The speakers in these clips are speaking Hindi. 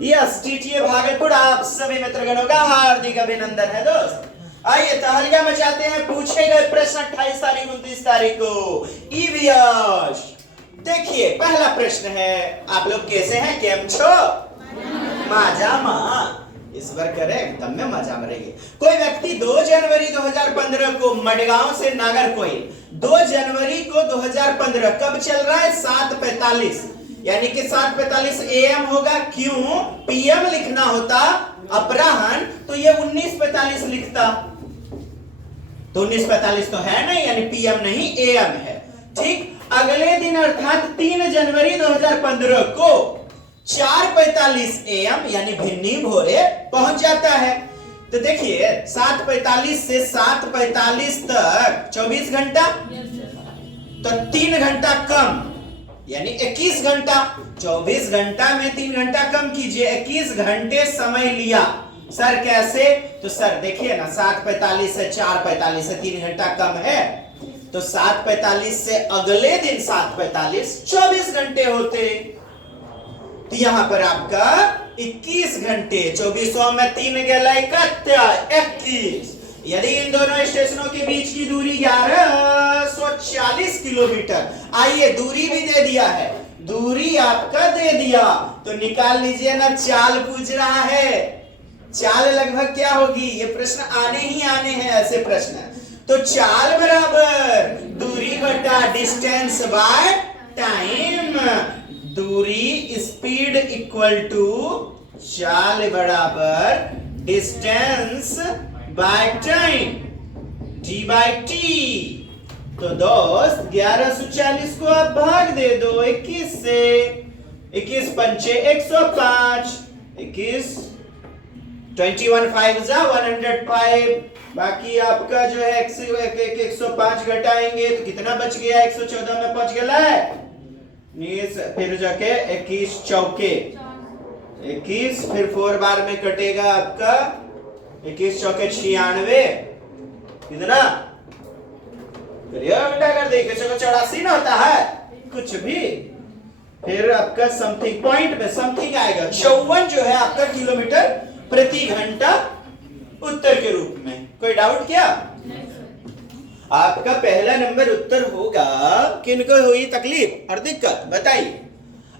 यस, टीटीए भागलपुर आप सभी मित्रगणों का हार्दिक अभिनंदन है दोस्त। आइए तहलका मचाते हैं पूछे गए प्रश्न 28 तारीख 29 तारीख को ईवीएस। देखिए पहला प्रश्न है, आप लोग कैसे हैं, केम छो? मजामा। इस बार करें तब में मजा मरेगी। कोई व्यक्ति 2 जनवरी 2015 को मडगांव से नागरकोइल 2 जनवरी को 2015 कब चल रहा है? 7:45, यानी कि 7:45 AM होगा। क्यों? PM लिखना होता अपराह्न, तो ये 19:45 लिखता। तो 19:45 तो है नहीं, यानी PM नहीं AM है। ठीक, अगले दिन अर्थात 3 जनवरी 2015 को 4:45 AM यानी भिन्नी भोरे पहुंच जाता है। तो देखिए 7:45 से 7:45 तक 24 घंटा, तो 3 घंटा कम यानी 21 घंटा। 24 घंटा में 3 घंटा कम कीजिए, 21 घंटे समय लिया। सर कैसे? तो सर देखिए ना, 7:45 से 4:45 से 3 घंटा कम है, तो 7:45 से अगले दिन 7:45 24 घंटे होते। तो यहां पर आपका 21 घंटे, 24 में 3 गेला 21। यदि इन दोनों स्टेशनों के बीच की दूरी 1140 किलोमीटर, आइए दूरी भी दे दिया है, दूरी आपका दे दिया, तो निकाल लीजिए ना। चाल पूछ रहा है, चाल लगभग क्या होगी? ये प्रश्न आने ही आने हैं ऐसे प्रश्न। तो चाल बराबर दूरी बटा डिस्टेंस बाय टाइम। दूरी स्पीड इक्वल टू चाल बराबर distance by time, d by t। तो दोस्त 1140 को आप भाग दे दो 21 से, 21 पंचे 105, 21 21 5 जा 105। बाकी आपका जो है 105 घटाएंगे तो कितना बच गया? 114 में पहुंच गया है। फिर जाके 21 चौके 21, फिर 4 बार में कटेगा आपका 21 चौके 96, कितना? बेटा कर देखिए 84 ना होता है कुछ भी। फिर आपका समथिंग पॉइंट में समथिंग आएगा। 54 जो है आपका किलोमीटर प्रति घंटा उत्तर के रूप में। कोई डाउट क्या? आपका पहला नंबर उत्तर होगा। किनको हुई तकलीफ और दिक्कत बताइए।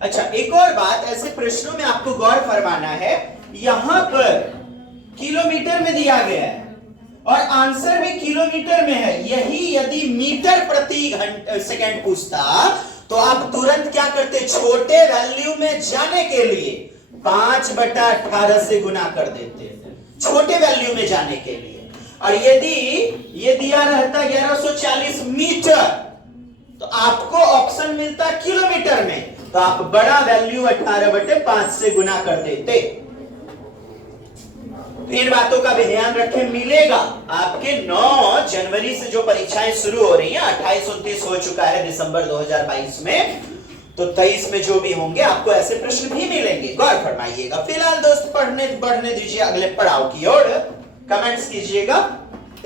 अच्छा, एक और बात, ऐसे प्रश्नों में आपको गौर फरमाना है, यहां पर किलोमीटर में दिया गया है और आंसर भी किलोमीटर में है। यही यदि मीटर प्रति सेकंड पूछता तो आप तुरंत क्या करते? छोटे वैल्यू में जाने के लिए 5/18 से गुना कर देते, छोटे वैल्यू में जाने के लिए। और यदि ये दिया रहता 1140 मीटर तो आपको ऑप्शन मिलता किलोमीटर में, तो आप बड़ा वैल्यू 18/5 से गुना कर देते। इन बातों का भी ध्यान रखें। मिलेगा आपके 9 जनवरी से जो परीक्षाएं शुरू हो रही हैं, 28-29 हो चुका है दिसंबर 2022 में, तो 23 में जो भी होंगे आपको ऐसे प्रश्न भी मिलेंगे। गौर फरमाइएगा। फिलहाल दोस्त बढ़ने दीजिए अगले पड़ाव की ओर। कमेंट्स कीजिएगा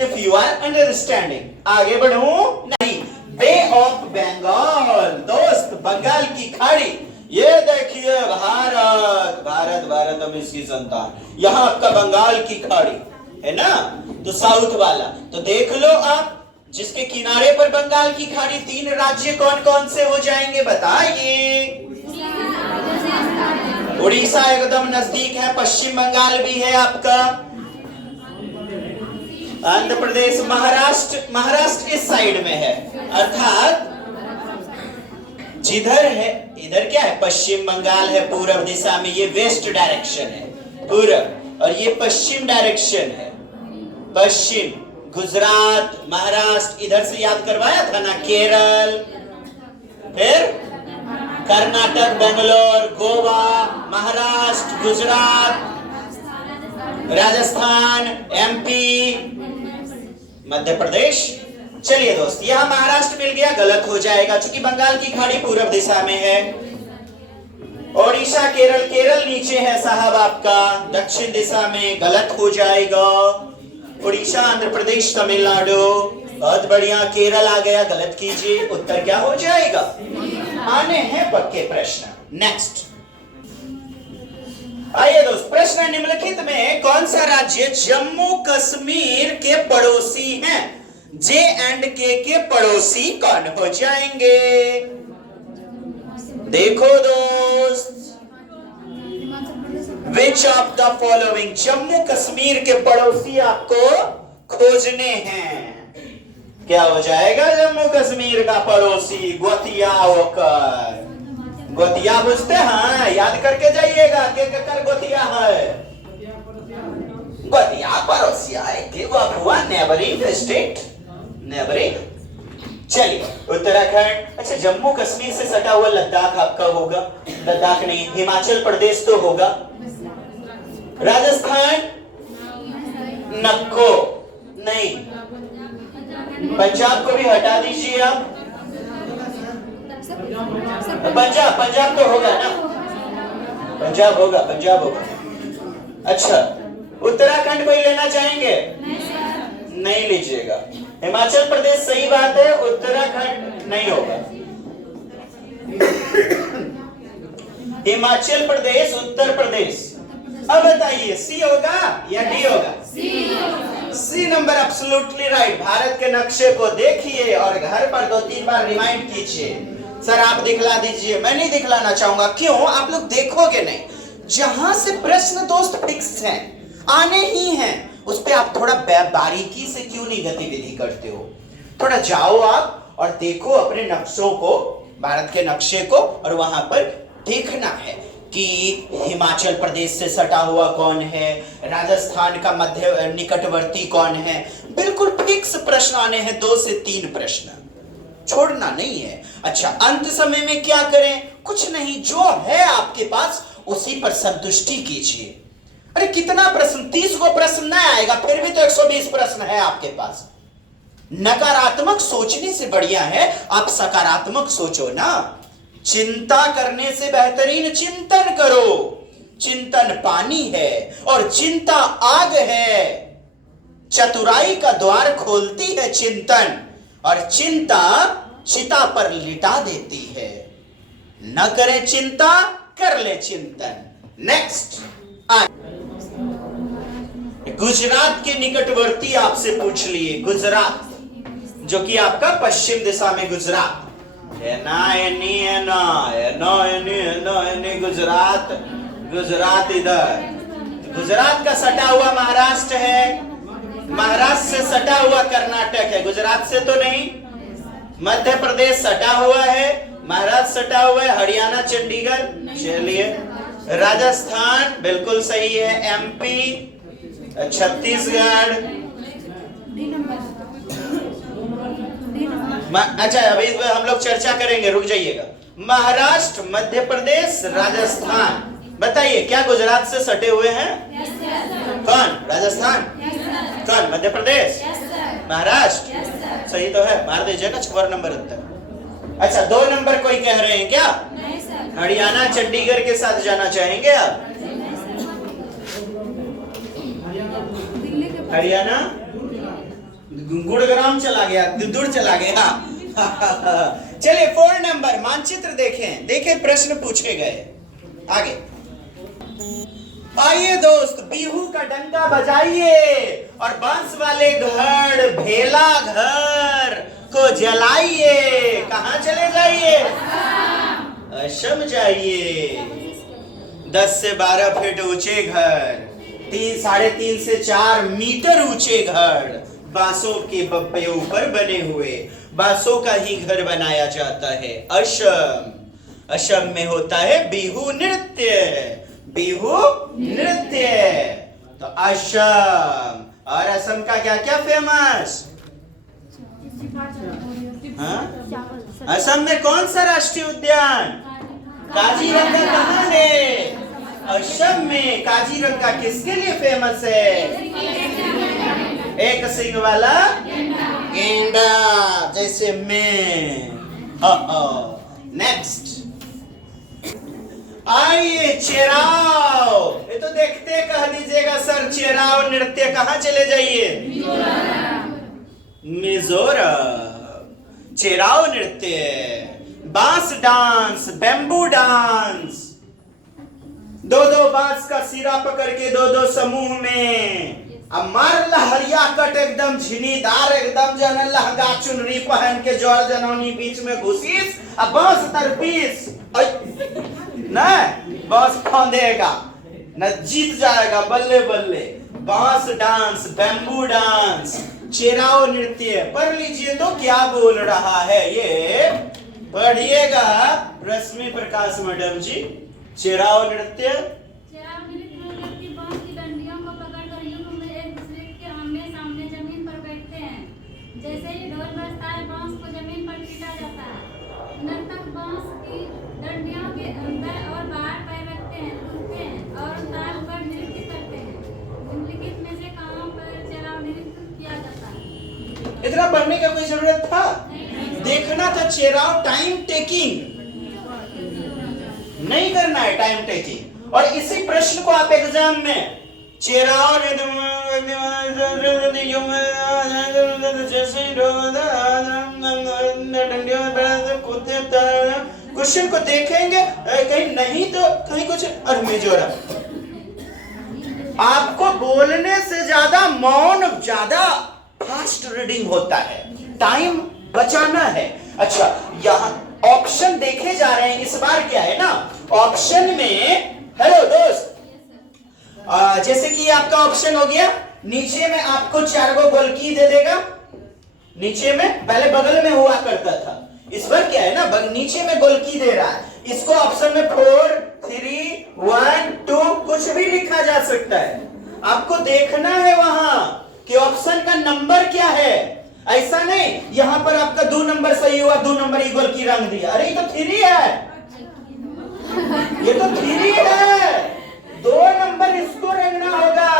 इफ यू आर अंडरस्टैंडिंग। आगे बढ़ूं? नहीं। बे ऑफ बंगाल दोस्त, बंगाल की खाड़ी। ये देखिए भारत भारत भारत हम इसकी संतान। यहां आपका बंगाल की खाड़ी है ना, तो साउथ वाला। तो देख लो आप, जिसके किनारे पर बंगाल की खाड़ी, 3 राज्य कौन कौन से हो जाएंगे बताइए? उड़ीसा एकदम नजदीक है, पश्चिम बंगाल भी है आपका, आंध्र प्रदेश, महाराष्ट्र इस साइड में है, अर्थात जिधर है इधर क्या है? पश्चिम बंगाल है पूर्व दिशा में, ये वेस्ट डायरेक्शन है पूर्व, और ये पश्चिम डायरेक्शन है पश्चिम। गुजरात, महाराष्ट्र इधर से याद करवाया था ना, केरल, फिर कर्नाटक, बेंगलोर, गोवा, महाराष्ट्र, गुजरात, राजस्थान, MP, मध्य प्रदेश। चलिए दोस्त, यहां महाराष्ट्र मिल गया, गलत हो जाएगा क्योंकि बंगाल की खाड़ी पूर्व दिशा में है। ओडिशा, केरल नीचे है साहब आपका, दक्षिण दिशा में, गलत हो जाएगा। उड़ीसा, आंध्र प्रदेश, तमिलनाडु, बहुत बढ़िया। केरल आ गया, गलत कीजिए, उत्तर क्या हो जाएगा? आने हैं पक्के प्रश्न। नेक्स्ट, आइए दोस्त, प्रश्न निम्नलिखित में कौन सा राज्य जम्मू कश्मीर के पड़ोसी हैं? जे एंड के पड़ोसी कौन हो जाएंगे? देखो दोस्त, which of the following, Jammu Kashmir के पड़ोसी आपको खोजने हैं। क्या हो जाएगा जम्मू कश्मीर का पड़ोसी? गोतिया होकर। गोतिया बुझते हैं? याद करके जाइएगा के कर गोतिया है। गोतिया पड़ोसिया है हुआ नेबरिंग स्टेट, नेबरिंग। चलिए, उत्तराखंड। अच्छा, जम्मू कश्मीर से सटा हुआ लद्दाख आपका होगा? लद्दाख नहीं, हिमाचल प्रदेश तो होगा। राजस्थान नक्को नहीं, पंजाब को भी हटा दीजिए आप। पंजाब तो होगा ना, पंजाब होगा, पंजाब होगा। अच्छा, उत्तराखंड कोई लेना चाहेंगे? नहीं लीजिएगा। हिमाचल प्रदेश सही बात है, उत्तराखंड नहीं होगा। हिमाचल प्रदेश, उत्तर प्रदेश। अब बताइए, सी होगा या डी होगा? C number absolutely right. Bharat के नक्शे को देखिए और घर पर 2-3 बार रिमाइंड कीजिए। सर आप दिखला दीजिए। मैं नहीं दिखलाना चाहूंगा। क्यों? आप लोग देखोगे नहीं। जहां से प्रश्न दोस्त फिक्स हैं, आने ही हैं, उस पे आप थोड़ा बारीकी से क्यों नहीं गतिविधि करते हो? थोड़ा जाओ आप और देखो अपने नक्शों को, भारत के नक्शे को, और वहां पर देखना है कि हिमाचल प्रदेश से सटा हुआ कौन है, राजस्थान का मध्य निकटवर्ती कौन है। बिल्कुल फिक्स प्रश्न आने हैं, 2 से 3 प्रश्न, छोड़ना नहीं है। अच्छा, अंत समय में क्या करें? कुछ नहीं, जो है आपके पास उसी पर संतुष्टि कीजिए। अरे कितना प्रश्न, 30 को प्रश्न नहीं आएगा, फिर भी तो 120 प्रश्न है आपके पास। नकारात्मक सोचने से बढ़िया है आप सकारात्मक सोचो ना। चिंता करने से बेहतरीन चिंतन करो। चिंतन पानी है और चिंता आग है। चतुराई का द्वार खोलती है चिंतन, और चिंता चिता पर लिटा देती है। न करें चिंता, कर ले चिंतन। नेक्स्ट, गुजरात के निकटवर्ती आपसे पूछ लिए। गुजरात जो कि आपका पश्चिम दिशा में गुजरात है ना, गुजरात, गुजरात इधर। गुजरात का सटा हुआ महाराष्ट्र है, महाराष्ट्र से सटा हुआ कर्नाटक है, गुजरात से तो नहीं। मध्य प्रदेश सटा हुआ है, महाराष्ट्र सटा हुआ है, हरियाणा चंडीगढ़। चलिए, राजस्थान बिल्कुल सही है, एमपी, छत्तीसगढ़। अच्छा, अभी हम लोग चर्चा करेंगे, रुक जाइएगा। महाराष्ट्र, मध्य प्रदेश, राजस्थान। बताइए, क्या गुजरात से सटे हुए हैं? कौन? राजस्थान। कौन? मध्य प्रदेश, महाराष्ट्र। सही तो है, मार दीजिए ना 4 नंबर अंतर। अच्छा, 2 नंबर कोई कह रहे हैं क्या? हरियाणा चंडीगढ़ के साथ जाना चाहेंगे आप? हरियाणा गुड़ग्राम चला गया, दूर चला गया। चलिए 4 नंबर मानचित्र देखें, देखें प्रश्न पूछे गए। आगे आइए दोस्त, बिहू का डंका बजाइए और बांस वाले घर, भेला घर को जलाइए। कहां चले जाइए? असम जाइए। 10 से 12 फीट ऊंचे घर, 3-3.5 से 4 मीटर ऊंचे घर, बांसों के बप्पे ऊपर बने हुए। बांसों का ही घर बनाया जाता है। असम, असम में होता है बिहू नृत्य। बिहू नृत्य तो असम। और असम का क्या क्या फेमस? असम में कौन सा राष्ट्रीय उद्यान? काजीरंगा कहाँ है? असम में। काजीरंगा किसके लिए फेमस है? एक सिंह वाला गेंडा, जैसे मैं। नेक्स्ट, आइए चेराव। ये तो देखते कह दीजिएगा सर, चेराव नृत्य कहाँ चले जाइए? मिजोरम। चेराव नृत्य, बांस डांस, बेम्बू डांस। दो दो बांस का सिरा पकड़ के दो दो समूह में, अब मार लहरिया कट एकदम झिनीदार एकदम जन लहंगा चुनरी पहन के जोर जनौनी बीच में घुसीस, अब बांस तरपीस न बांस फांदेगा न जीत जाएगा, बल्ले बल्ले। बांस डांस, बैम्बू डांस, चेराओ नृत्य। पढ़ लीजिए तो क्या बोल रहा है ये, पढ़िएगा रश्मि प्रकाश मैडम जी। चेराओ नृत्य, चेराव नृत्य में व्यक्ति बांस की डंडियों को पकड़कर युद्ध में एक दूसरे के आमने सामने जमीन पर बैठते हैं। जैसे ही ढोल बजता है बांस को जमीन पर पीटा जाता है। नर्तक बांस की डंडियों के अंदर और बाहर पैर रखते हैं, कूदते हैं और ताल पर नृत्य करते हैं। निम्नलिखित में से कहाँ पर चेराव नृत्य किया जाता है? इतना पढ़ने का कोई जरूरत था? देखना था चेराव टाइम टेकिंग नहीं करना है, टाइम टेकिंग। और इसी प्रश्न को आप एग्जाम में चेराव क्वेश्चन को देखेंगे, कहीं नहीं तो कहीं कुछ अरमेजोरा। आपको बोलने से ज्यादा मौन ज्यादा फास्ट रीडिंग होता है, टाइम बचाना है। अच्छा, यहाँ ऑप्शन देखे जा रहे हैं इस बार। क्या है ना ऑप्शन में, हेलो दोस्त, जैसे कि आपका ऑप्शन हो गया, नीचे में आपको 4 गो गोलकी दे देगा। नीचे में पहले बगल में हुआ करता था, इस बार क्या है ना नीचे में गोलकी दे रहा है। इसको ऑप्शन में 4, 3, 1, 2 कुछ भी लिखा जा सकता है। आपको देखना है वहां कि ऑप्शन का नंबर क्या है। ऐसा नहीं यहां पर आपका 2 नंबर सही हुआ, 2 नंबर की गोलकी रंग दिया, अरे ये तो 3 है, ये तो 3 है, 2 नंबर इसको रंगना होगा।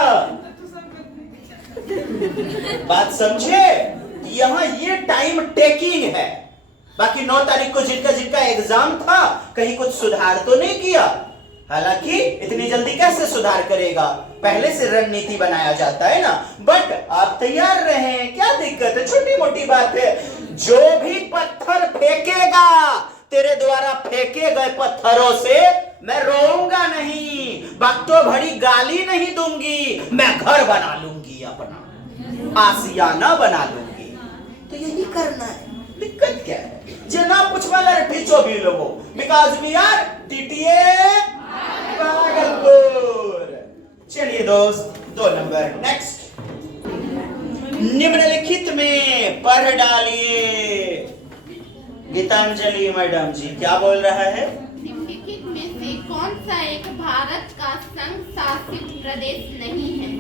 बात समझे? यहां ये टाइम टेकिंग है। बाकी 9 तारीख को जिनका जिनका एग्जाम था कहीं कुछ सुधार तो नहीं किया। हालांकि इतनी जल्दी कैसे सुधार करेगा, पहले से रणनीति बनाया जाता है ना। बट आप तैयार रहें, क्या दिक्कत है, छोटी मोटी बात है। जो भी पत्थर फेंकेगा तेरे द्वारा फेंके गए पत्थरों से मैं रोऊंगा नहीं, वक्तों भरी गाली नहीं दूंगी, मैं घर बना लूंगी, अपना आसियाना बना लूंगी। तो यही करना है, दिक्कत क्या है? जना पुछवाला टीचो भी लोगो because we are TTA Bhagalpur. चलिए दोस्त, 2 नंबर नेक्स्ट। निम्नलिखित में पढ़ डालिए। गीतांजलि मैडम जी क्या बोल रहा है? निम्नलिखित में से कौन सा एक भारत का संघ शासित प्रदेश नहीं है?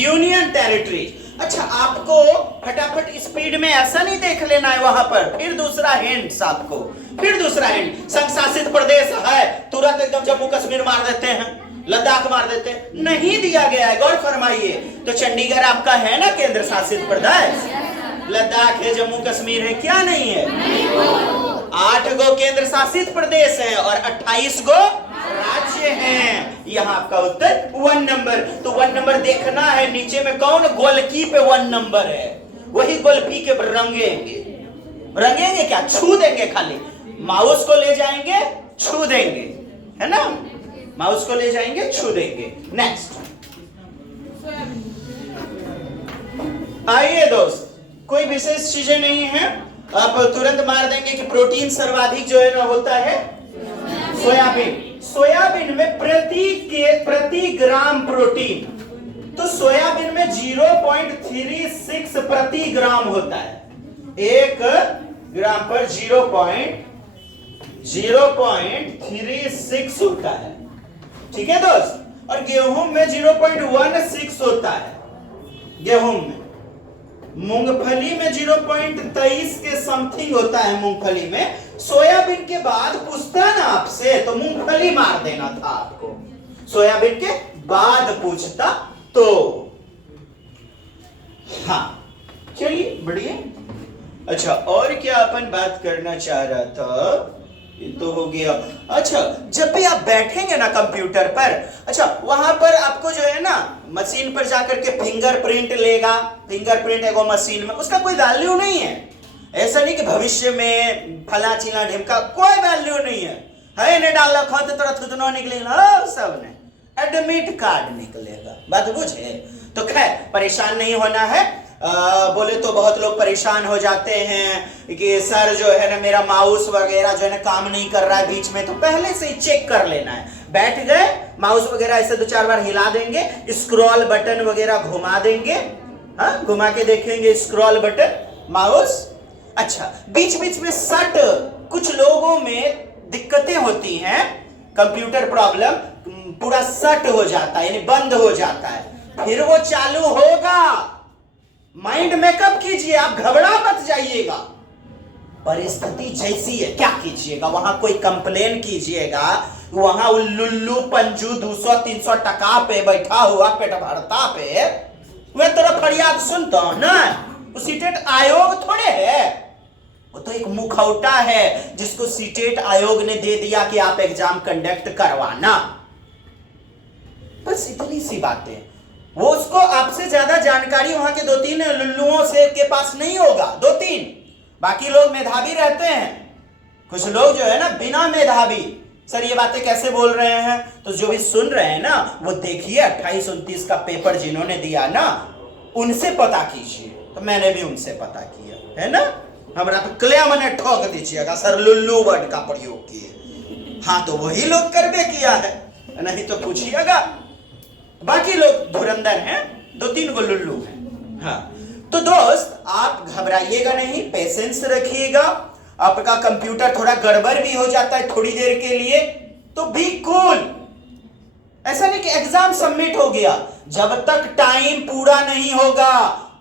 Union territory. अच्छा, आपको फटाफट स्पीड में ऐसा नहीं देख लेना है वहां पर। फिर दूसरा हिंट आपको, फिर दूसरा हिंट। संघ शासित प्रदेश है, तुरंत एकदम जम्मू कश्मीर मार देते हैं, लद्दाख मार देते हैं, नहीं दिया गया है, गौर फरमाइए। तो चंडीगढ़ आपका है ना केंद्र शासित प्रदेश, लद्दाख है, जम्मू कश्मीर है, क्या नहीं है? 8 गो केंद्र शासित प्रदेश है और 28 गो राज्य हैं। यहाँ आपका उत्तर 1 नंबर। तो 1 नंबर देखना है, नीचे में कौन गोलकी पे 1 नंबर है, वही गोलकी के रंगेंगे। रंगेंगे क्या, छू देंगे, खाली माउस को ले जाएंगे छू देंगे, है ना, माउस को ले जाएंगे छू देंगे। नेक्स्ट आइए दोस्त, कोई विशेष चीजें नहीं है, आप तुरंत मार देंगे कि प्रोटीन सर्वाधिक जो है ना होता है सोयाबीन। सोयाबीन में प्रति ग्राम प्रोटीन, तो सोयाबीन में 0.36 प्रति ग्राम होता है। 1 ग्राम पर 0.36 होता है, ठीक है दोस्त। और गेहूं में 0.16 होता है, गेहूं में। मूंगफली में 0.23 के समथिंग होता है मूंगफली में। सोयाबीन के बाद पूछता ना आपसे तो मूंगफली मार देना था आपको, सोयाबीन के बाद पूछता तो। हाँ चलिए बढ़िया। अच्छा, और क्या अपन बात करना चाह रहा था, ये तो हो गया। अच्छा, जब भी आप बैठेंगे ना कंप्यूटर पर, अच्छा वहां पर आपको जो है ना मशीन पर जाकर के फिंगरप्रिंट लेगा। फिंगरप्रिंट है वो मशीन में, उसका कोई वैल्यू नहीं है। ऐसा नहीं कि भविष्य में फला चिला ढिमका, कोई वैल्यू नहीं है। है ने डाल रखा तो थोड़ा थुतनो निकले सब ने, एडमिट कार्ड निकलेगा। बात बुझे? तो खैर परेशान नहीं होना है। बोले तो बहुत लोग परेशान हो जाते हैं कि सर जो है ना मेरा माउस वगैरह जो है ना काम नहीं कर रहा है बीच में, तो पहले से ही चेक कर लेना है। बैठ गए, माउस वगैरह ऐसे 2-4 बार हिला देंगे, स्क्रॉल बटन वगैरह घुमा देंगे, हाँ घुमा के देखेंगे स्क्रॉल बटन माउस। अच्छा, बीच बीच में सट कुछ लोगों में दिक्कतें होती हैं, कंप्यूटर प्रॉब्लम, पूरा सट हो जाता है यानी बंद हो जाता है, फिर वो चालू होगा। माइंड मेकअप कीजिए, आप घबरा मत जाइएगा। परिस्थिति जैसी है क्या कीजिएगा, वहां कोई कंप्लेन कीजिएगा, वहां लुल्लू पंजू 200-300 टका पे बैठा हुआ पेट भरता पे वह तरफ फरियाद सुनता ना, सीटेट आयोग थोड़े है, वो तो एक मुखौटा है जिसको सीटेट आयोग ने दे दिया कि आप एग्जाम कंडक्ट करवाना। बस इतनी सी बातें। वो उसको आपसे ज्यादा जानकारी वहां के 2-3 लुल्लुओं से के पास नहीं होगा, 2-3, बाकी लोग मेधावी रहते हैं। कुछ लोग जो है ना बिना मेधावी, सर ये बातें कैसे बोल रहे हैं, तो जो भी सुन रहे हैं ना वो देखिए 28-29 का पेपर जिन्होंने दिया ना उनसे पता कीजिए। तो मैंने भी उनसे पता किया है ना, हमारा तो क्लेम ने ठोक दीजिएगा सर लुल्लू वर्ड का प्रयोग किए, हाँ तो वही लोग करबे किया है, नहीं तो पूछिएगा। बाकी लोग धुरंधर हैं, 2-3 को लुल्लू हैं। हाँ तो दोस्त आप घबराइएगा नहीं, पेशेंस रखिएगा। आपका कंप्यूटर थोड़ा गड़बड़ भी हो जाता है थोड़ी देर के लिए तो बी कूल। ऐसा नहीं कि एग्जाम सबमिट हो गया, जब तक टाइम पूरा नहीं होगा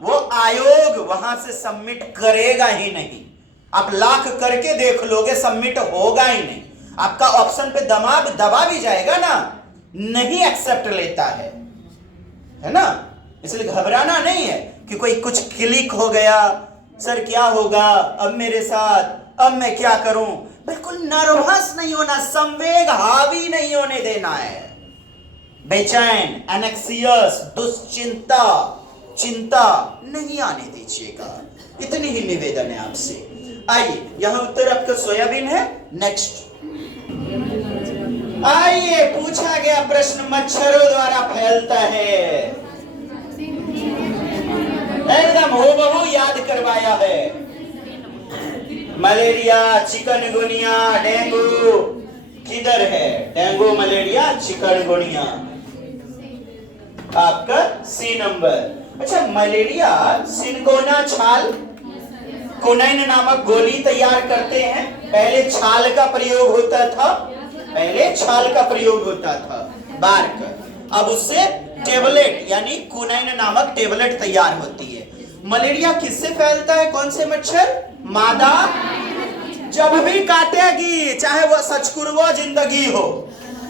वो आयोग वहां से सबमिट करेगा ही नहीं। आप लाख करके देख लोगे सबमिट होगा ही नहीं। आपका ऑप्शन पे दबा भी जाएगा ना, नहीं एक्सेप्ट लेता है ना। इसलिए घबराना नहीं है कि कोई कुछ क्लिक हो गया, सर क्या होगा अब मेरे साथ, अब मैं क्या करूं। बिल्कुल नर्वस नहीं होना, संवेग हावी नहीं होने देना है। बेचैन, एनेक्सियस, दुश्चिंता, चिंता नहीं आने दीजिएगा। इतनी ही निवेदन है आपसे। आइए यहां उत्तर आपका सोयाबीन है। नेक्स्ट आइए, पूछा गया प्रश्न मच्छरों द्वारा फैलता है, एकदम हूबहू याद करवाया है। मलेरिया, चिकनगुनिया, डेंगू किधर है? डेंगू, मलेरिया, चिकनगुनिया आपका सी नंबर। अच्छा, मलेरिया सिनकोना छाल, कोनाइन नामक गोली तैयार करते हैं। पहले छाल का प्रयोग होता था, पहले छाल का प्रयोग होता था बार्क, अब उससे टेबलेट यानी कोनाइन नामक टेबलेट तैयार होती है। मलेरिया किससे फैलता है? कौन से मच्छर? मादा जब भी काटेगी, चाहे वो सचकुरवा जिंदगी हो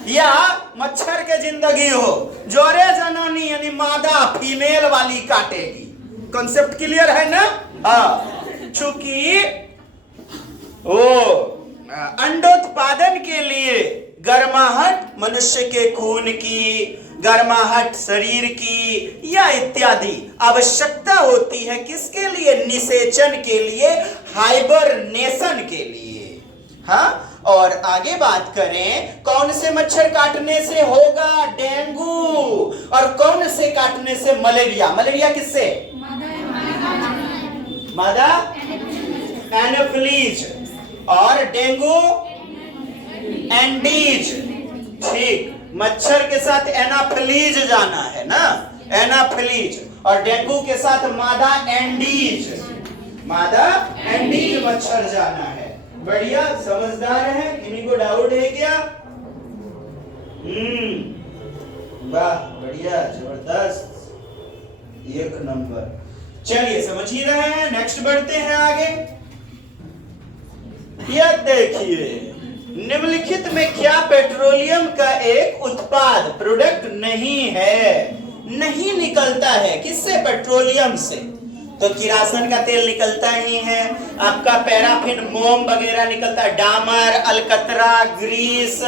या मच्छर के जिंदगी हो, जोरे जननी यानी मादा फीमेल वाली काटेगी। कॉन्सेप्ट क्लियर है ना? हाँ, चूंकि वो अंडोत्पादन के लिए गर्माहट मनुष्य के खून की, गर्माहट शरीर की या इत्यादि आवश्यकता होती है। किसके लिए? निषेचन के लिए, हाइबरनेशन के लिए। हाँ, और आगे बात करें कौन से मच्छर काटने से होगा? डेंगू। और कौन से काटने से? मलेरिया। मलेरिया किससे? मादा एनोफिलीज, और डेंगू एंडीज। ठीक, मच्छर के साथ एनाफिलीज जाना है ना, एनाफिलीज, और डेंगू के साथ मादा एंडीज, मादा एंडीज मच्छर जाना है। बढ़िया, समझदार है, किन्हीं को डाउट है क्या? वाह, बढ़िया, जबरदस्त, 1 नंबर। चलिए समझ ही रहे हैं, नेक्स्ट बढ़ते हैं आगे। यह देखिए, निम्नलिखित में क्या पेट्रोलियम का एक उत्पाद, प्रोडक्ट नहीं है, नहीं निकलता है? किससे? पेट्रोलियम से। तो किरासन का तेल निकलता ही है, आपका पैराफिन, मोम वगैरह निकलता है, डामर, अलकतरा, ग्रीस,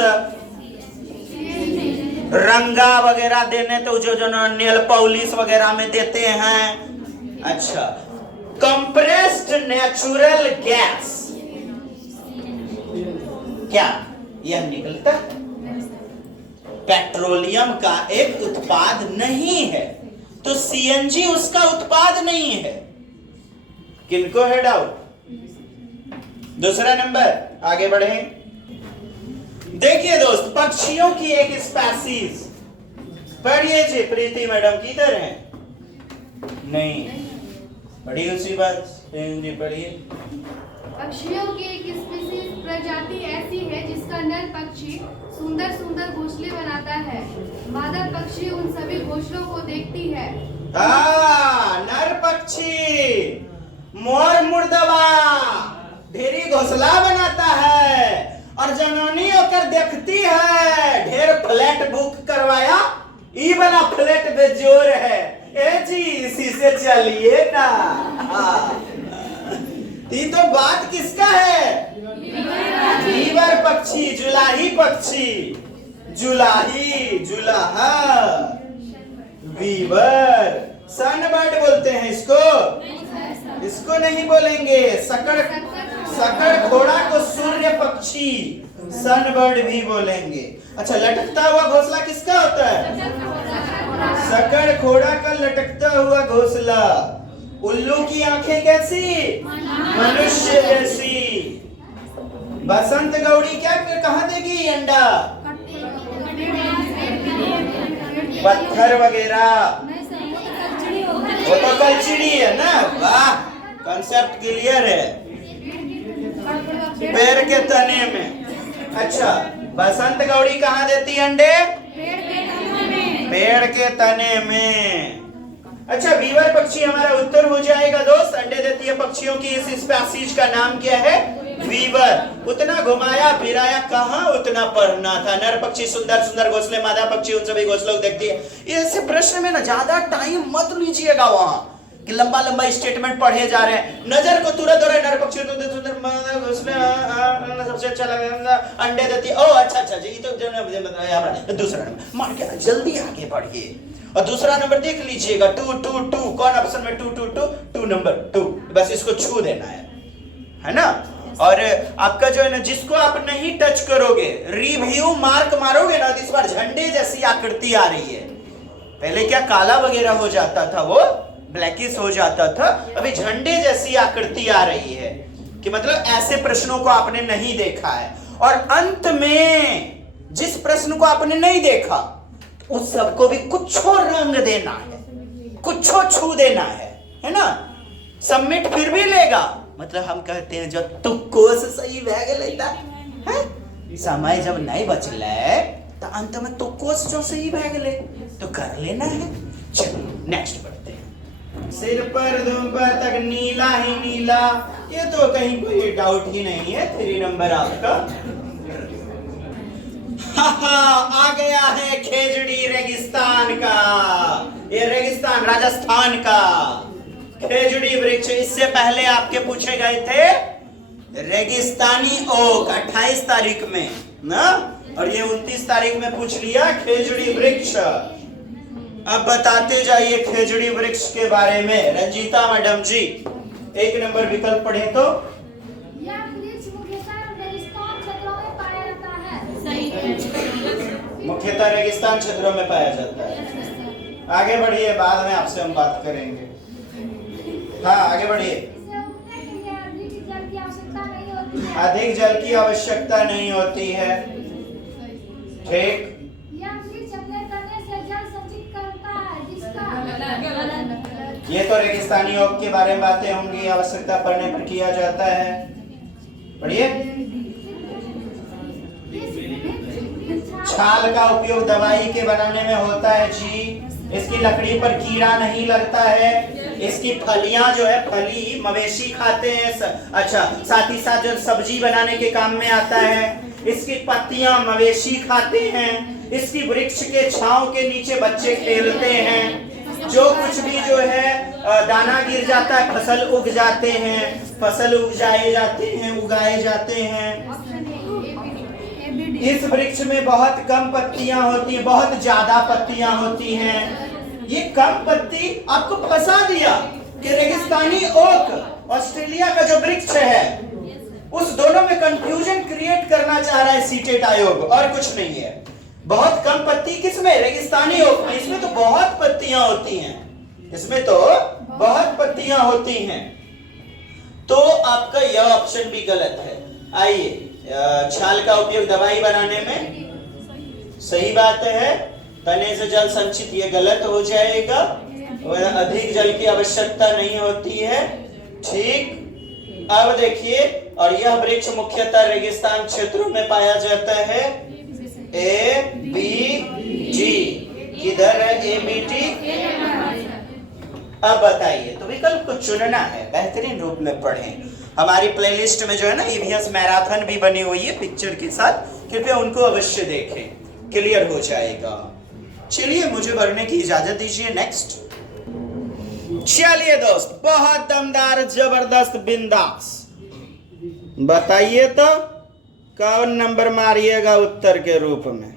रंगा वगैरह देने तो जो नेल पॉलिश वगैरह में देते हैं। अच्छा, कंप्रेस्ड नेचुरल गैस क्या यह निकलता? पेट्रोलियम का एक उत्पाद नहीं है, तो सीएनजी उसका उत्पाद नहीं है। किनको है डाउट? दूसरा नंबर, आगे बढ़े। देखिए दोस्त, पक्षियों की एक स्पीसीज, पढ़िए जी प्रीति मैडम, किधर है? नहीं पढ़ी उसी बात जी, पढ़िए। पक्षियों की एक स्पीसीज प्रजाति ऐसी है जिसका नर पक्षी सुंदर सुंदर घोंसले बनाता है। मादा पक्षी उन सभी घोंसलों को देखती है। नर पक्षी मोर मुर्दबा ढेरी घोंसला बनाता है और जनानी होकर देखती है। ढेर फ्लैट बुक करवाया, ई बना फ्लैट बेजोर है। ए जी इसी से चलिए ना। ये तो बात किसका है? वीवर पक्षी, जुलाही पक्षी, जुलाही, जुलाहा, वीवर। सनबर्ड बोलते हैं इसको, इसको नहीं बोलेंगे। सकड़ घोड़ा को सूर्य पक्षी, सनबर्ड भी बोलेंगे। अच्छा, लटकता हुआ घोंसला किसका होता है? सकड़ घोड़ा का लटकता हुआ घोंसला। उल्लू की आंखें कैसी? मनुष्य जैसी। बसंत गौड़ी क्या कहाँ देगी अंडा? पत्थर वगैरह। वो तो कलचिड़ी है ना। वाह, कॉन्सेप्ट क्लियर है। पेड़ के तने में। अच्छा, बसंत गौड़ी कहाँ देती अंडे? पेड़ के तने में। अच्छा, वीवर पक्षी हमारा उत्तर हो जाएगा दोस्त। अंडे देती है पक्षियों की इस स्पीसीज का नाम क्या है? वीवर। उतना घुमाया फिराया कहाँ उतना पढ़ना था। नर पक्षी सुंदर सुंदर घोंसले, मादा पक्षी उन सभी घोंसलों को देखती है। ऐसे प्रश्न में ना ज्यादा टाइम मत लीजिएगा वहां कि लंबा लंबा स्टेटमेंट पढ़े जा रहे हैं। नजर को तुरंत हो रहा है, नर पक्षी तो सुंदर घोंसले सबसे अच्छा लगा, अंडे देती है। ओ अच्छा जी, तो दूसरा नंबर मार के जल्दी आगे बढ़िए। और दूसरा नंबर देख लीजिएगा, 2 2 2। कौन ऑप्शन में 2 2 2? 2 नंबर 2। बस इसको छू देना है ना। और आपका जो है ना, जिसको आप नहीं टच करोगे, रिव्यू मार्क मारोगे ना, इस बार झंडे जैसी आकृति आ रही है। पहले क्या काला वगैरह हो जाता था, वो ब्लैकिश हो जाता था, अभी झंडे जैसी आकृति आ रही है कि मतलब ऐसे प्रश्नों को आपने नहीं देखा है। और अंत में जिस प्रश्न को आपने नहीं देखा उस सबको भी कुछ रंग देना है, कुछ छू देना है ना। सबमिट फिर भी लेगा, मतलब हम कहते हैं जो तुक्को से सही बह गया है। समय जब नहीं बचले तो अंत में तुक्को से जो सही बह गए तो कर लेना है। चलो नेक्स्ट बढ़ते हैं। सिर पर दुम्बा तक नीला ही नीला, ये तो कहीं कोई डाउट ही नहीं है। 3 नंबर आपका। आ गया है खेजड़ी रेगिस्तान का। ये रेगिस्तान राजस्थान का खेजड़ी वृक्ष। इससे पहले आपके पूछे गए थे रेगिस्तानी ओक 28 तारीख में ना, और ये 29 तारीख में पूछ लिया खेजड़ी वृक्ष। अब बताते जाइए खेजड़ी वृक्ष के बारे में। रंजीता मैडम जी, 1 नंबर विकल्प पढ़े तो। यह वृक्ष मुख्यतः रेगिस्तान क्षेत्रों में पाया जाता है। मुख्यतः रेगिस्तान क्षेत्रों में पाया जाता है। आगे बढ़िए, बाद में आपसे हम बात करेंगे। हाँ आगे बढ़िए। अधिक जल की आवश्यकता नहीं होती है। ठीक। ये तो रेगिस्तानी ओक के बारे में बातें होंगी, आवश्यकता पड़ने पर किया जाता है। बढ़िए। छाल का उपयोग दवाई के बनाने में होता है जी। इसकी लकड़ी पर कीड़ा नहीं लगता है। इसकी फलियां जो है, फली मवेशी खाते हैं। अच्छा, साथ ही साथ जो सब्जी बनाने के काम में आता है। इसकी पत्तियां मवेशी खाते हैं। इसकी वृक्ष के छांव के नीचे बच्चे खेलते हैं। जो कुछ भी जो है दाना गिर जाता है, फसल उग जाते हैं, फसल उगाए जाते हैं। इस वृक्ष में बहुत कम पत्तियां होती हैं, बहुत ज्यादा पत्तियां होती हैं। ये कम पत्ती आपको फंसा दिया कि रेगिस्तानी ओक ऑस्ट्रेलिया का जो वृक्ष है, उस दोनों में कंफ्यूजन क्रिएट करना चाह रहा है सीटेट आयोग, और कुछ नहीं है। बहुत कम पत्ती किसमें? रेगिस्तानी ओक में। इसमें तो बहुत पत्तियां होती हैं, इसमें तो बहुत पत्तियां होती हैं। तो आपका यह ऑप्शन भी गलत है। आइए, छाल का उपयोग दवाई बनाने में, सही बात है। तने से जल संचित, ये गलत हो जाएगा। अधिक जल की आवश्यकता नहीं होती है, ठीक। अब देखिए, और यह वृक्ष मुख्यतः रेगिस्तान क्षेत्रों में पाया जाता है। ए बी जी, किधर है ए बी टी? अब बताइए, तो विकल्प को चुनना है, बेहतरीन रूप में पढ़ें। हमारी प्लेलिस्ट में जो है ना ईवीएस मैराथन भी बनी हुई है पिक्चर के साथ, कृपया उनको अवश्य देखें, क्लियर हो जाएगा। चलिए, मुझे बढ़ने की इजाजत दीजिए। नेक्स्ट चलिए दोस्त, बहुत दमदार, जबरदस्त, बिंदास। बताइए तो कौन नंबर मारिएगा उत्तर के रूप में?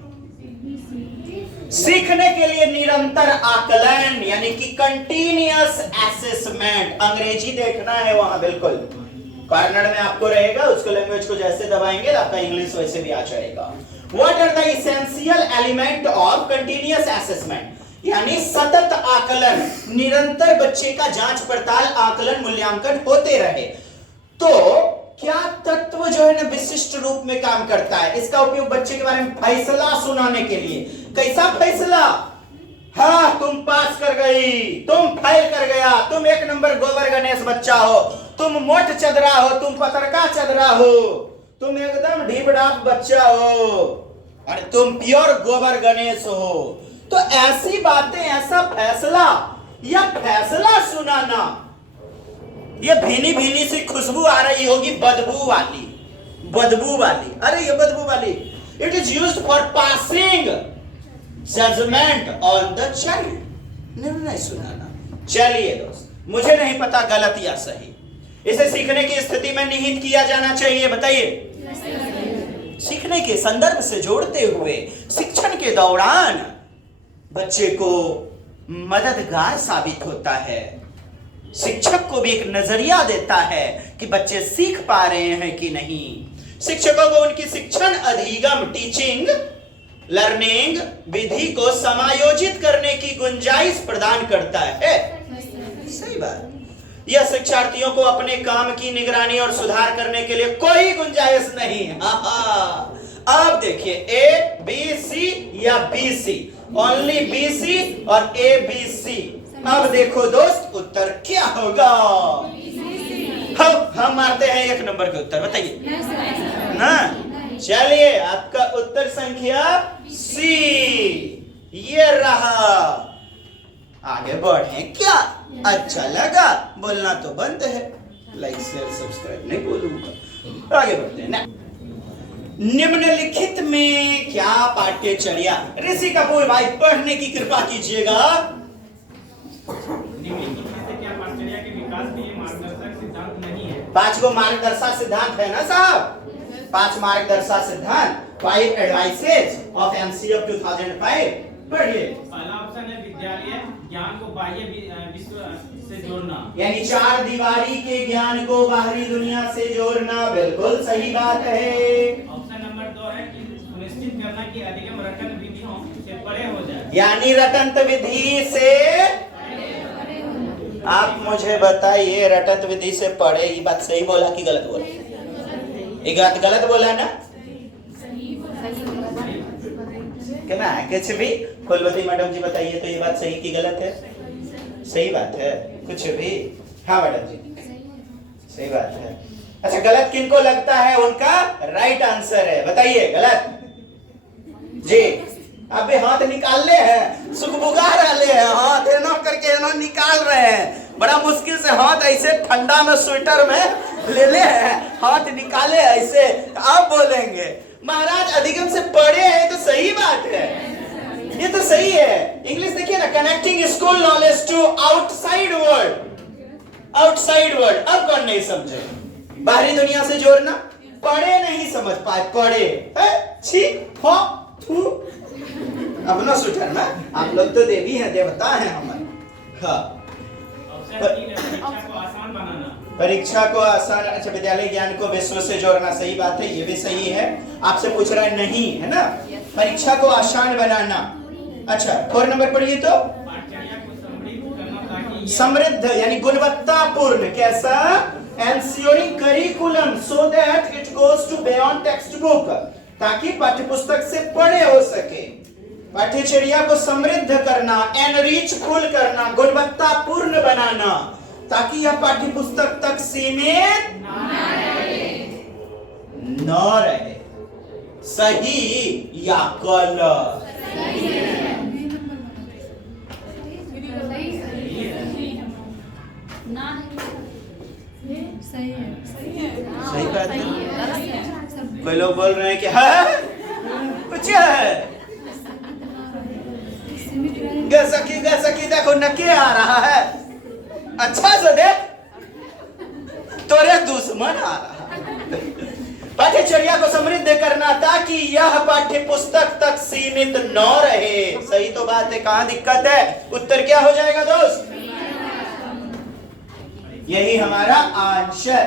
सीखने के लिए निरंतर आकलन, यानी कि कंटीन्यूअस असेसमेंट। अंग्रेजी देखना है वहां, बिल्कुल कॉर्नर में आपको रहेगा, उसको लैंग्वेज को जैसे दबाएंगे आपका इंग्लिश वैसे भी आ जाएगा। What are the essential element of continuous assessment? यानी सतत आकलन, निरंतर बच्चे का जांच पड़ताल, आकलन, मूल्यांकन होते रहे। तो क्या तत्व जो है ना विशिष्ट रूप में काम करता है? इसका उपयोग बच्चे के बारे में फैसला सुनाने के लिए। कैसा फैसला? हाँ, तुम पास कर गई, तुम फेल कर गया, तुम एक नंबर गोबर गणेश बच्चा हो, तुम मोट चदरा हो, तुम पतरका चदरा हो, तुम एकदम ढीप ढाप बच्चा हो, अरे तुम प्योर गोबर गणेश हो। तो ऐसी बातें, ऐसा फैसला या फैसला सुनाना, ये भीनी भीनी सी खुशबू आ रही होगी, बदबू वाली, बदबू वाली, अरे ये बदबू वाली। It is used for passing judgement on the child, निर्णय सुनाना। चलिए दोस्त, मुझे नहीं पता गलत या सही, इसे सीखने की स्थिति में निहित किया जाना चाहिए। बताइए, सीखने के संदर्भ से जोड़ते हुए शिक्षण के दौरान बच्चे को मददगार साबित होता है, शिक्षक को भी एक नजरिया देता है कि बच्चे सीख पा रहे हैं कि नहीं। शिक्षकों को उनकी शिक्षण अधिगम, टीचिंग लर्निंग विधि को समायोजित करने की गुंजाइश प्रदान करता है। सही बात। यह शिक्षार्थियों को अपने काम की निगरानी और सुधार करने के लिए कोई गुंजाइश नहीं। अब देखिए, ए बी सी या B C, only B C और ए बी सी। अब देखो दोस्त, उत्तर क्या होगा? हम मारते हैं एक नंबर के उत्तर, बताइए ना। चलिए, आपका उत्तर संख्या सी, ये रहा। आगे बढ़े क्या? अच्छा लगा? बोलना तो बंद है, लाइक शेयर सब्सक्राइब नहीं बोलूंगा। आगे बढ़ते हैं ना। निम्नलिखित में क्या पाठ्यचर्या? ऋषि कपूर भाई पढ़ने की कृपा कीजिएगा। निम्नलिखित में से क्या पाठ्यचर्या के विकास के लिए मार्गदर्शक सिद्धांत नहीं है? 5 गो मार्गदर्शक सिद्धांत है ना साहब, 5 मार्गदर्शक सिद्धांत, 5 एडवाइसेस ऑफ एमसीएफ 2005। पढ़िए। पहला ऑप्शन है विद्यालय ज्ञान को बाह्य विश्व से जोड़ना, यानी 4 दीवारी के ज्ञान को बाहरी दुनिया से जोड़ना, बिल्कुल सही बात है। ऑप्शन नंबर 2 है कि सुनिश्चित करना कि अधिगम रटन विधियों से परे हो जाए, यानी रटंत विधि से। आप मुझे बताइए, रटंत विधि से पढ़े, ये बात सही बोला कि गलत बोला? ये बात गलत बोला ना? क्या कुछ भी? कुलवती मैडम जी बताइए तो ये बात सही कि गलत है? सही बात है, कुछ भी। हाँ मैडम जी, सही बात है। अच्छा, गलत किनको लगता है? उनका राइट आंसर है, बताइए गलत जी। अबे हाथ निकाल ले हैं, सुखबुगा रहे हैं, हाथ एना करके एना निकाल रहे हैं, बड़ा मुश्किल से हाथ ऐसे ठंडा में स्वेटर में ले हैं, हाथ निकाले ऐसे। आप बोलेंगे महाराज अधिगम से पढ़े हैं तो सही बात है, ये तो सही है। इंग्लिश देखिए ना, connecting school knowledge to outside world, outside world. अब कौन नहीं समझे? बाहरी दुनिया से जोड़ना, पढ़े नहीं समझ पाए, पढ़े छी हो थू अपना स्वेटर में। आप लोग तो देवी हैं, देवता हैं हमारे। हाँ, ऑप्शन 3 है शिक्षा को आसान बनाना, परीक्षा को आसान, अच्छा विद्यालय ज्ञान को विश्व से जोड़ना, सही बात है, ये भी सही है। आपसे पूछ रहा है नहीं, है ना, परीक्षा को आसान बनाना। अच्छा 4 नंबर पढ़िए तो, पाठचर्या को समृद्ध करना ताकि समृद्ध यानी गुणवत्तापूर्ण, कैसा, ensuring curriculum so that it goes to beyond text book, ताकि पाठ्यपुस्तक से पढ़े हो सके। पाठ्यचर्या को समृद्ध करना, एनरिचफुल करना, गुणवत्तापूर्ण बनाना, ताकि यह पाठ्यपुस्तक तक सीमित न रहे। सही या गलत? ना सही बात है। कोई लोग बोल रहे हैं कि हाँ कुछ है, गसकी देखो नके आ रहा है, अच्छा से देख तोरे दुश्मन आ रहा है। पाठ्यचर्या को समृद्ध करना ताकि यह पाठ्य पुस्तक तक सीमित न रहे। सही तो बात है, कहां दिक्कत है? उत्तर क्या हो जाएगा दोस्त? यही हमारा आंसर।